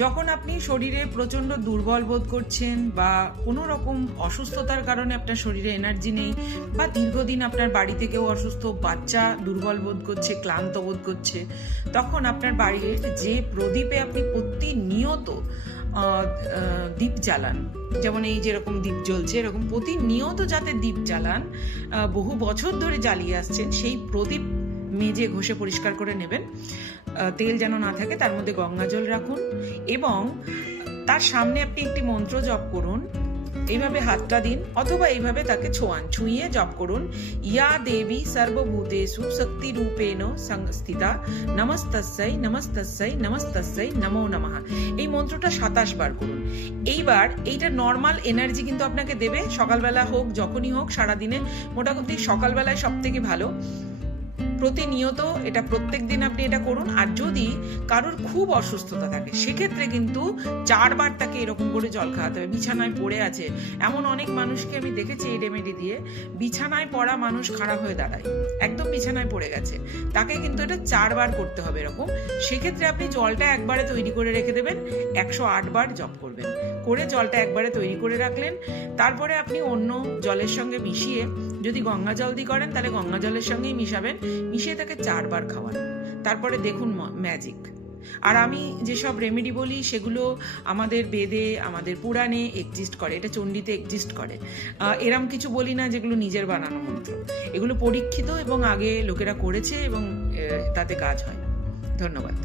যখন আপনি শরীরে প্রচণ্ড দুর্বল বোধ করছেন বা কোনো রকম অসুস্থতার কারণে আপনার শরীরে এনার্জি নেই, বা দীর্ঘদিন আপনার বাড়িতে কেউ অসুস্থ, বাচ্চা দুর্বল বোধ করছে, ক্লান্ত বোধ করছে, তখন আপনার বাড়ির যে প্রদীপে আপনি প্রতিনিয়ত দীপ জ্বালান, যেমন এই যেরকম দীপ জ্বলছে এরকম প্রতিনিয়ত যাতে দীপ জ্বালান, বহু বছর ধরে জ্বালিয়ে আসছেন, সেই প্রদীপ মেজে ঘষে পরিষ্কার করে নেবেন। তেল যেন না থাকে, তার মধ্যে গঙ্গা জল রাখুন এবং তার সামনে আপনি একটি মন্ত্র জপ করুন। এইভাবে হাতটা দিন অথবা এইভাবে তাকে ছোঁয়ান, ছুঁয়ে জপ করুন, ইয়া দেবী সর্বভূতেষু শক্তি রূপেণ সংস্থিতা নমস্তস্যৈ নমস্তস্যৈ নমস্তস্যৈ নমো নমঃ। এই মন্ত্রটা 27 বার করুন। এইবার এইটা নর্মাল এনার্জি কিন্তু আপনাকে দেবে, সকালবেলা হোক যখনই হোক সারাদিনে, মোটামুটি সকালবেলায় সব থেকে ভালো। প্রতিনিয়ত এটা প্রত্যেক দিন আপনি এটা করুন। আর যদি কারোর খুব অসুস্থতা থাকে সেক্ষেত্রে কিন্তু 4 বার তাকে এরকম করে জল খাওয়াতে হবে। বিছানায় পড়ে আছে, এমন অনেক মানুষকে আমি দেখেছি এই রেমেডি দিয়ে, বিছানায় পড়া মানুষ খারাপ হয়ে দাঁড়ায়, একদম বিছানায় পড়ে গেছে, তাকে কিন্তু এটা 4 বার করতে হবে এরকম। সেক্ষেত্রে আপনি জলটা একবারে তৈরি করে রেখে দেবেন, 108 বার জপ করবেন, করে জলটা একবারে তৈরি করে রাখলেন। তারপরে আপনি অন্য জলের সঙ্গে মিশিয়ে, যদি গঙ্গা জল দিয়ে করেন তাহলে গঙ্গা জলের সঙ্গেই মিশাবেন, মিশিয়ে তাকে 4 বার খাওয়ান। তারপরে দেখুন ম্যাজিক। আর আমি যেসব রেমেডি বলি সেগুলো আমাদের বেদে, আমাদের পুরাণে এক্সিস্ট করে, এটা চণ্ডীতে এক্সিস্ট করে। এরম কিছু বলি না যেগুলো নিজের বানানো মন্ত্র, এগুলো পরীক্ষিত এবং আগে লোকেরা করেছে এবং তাতে কাজ হয়। ধন্যবাদ।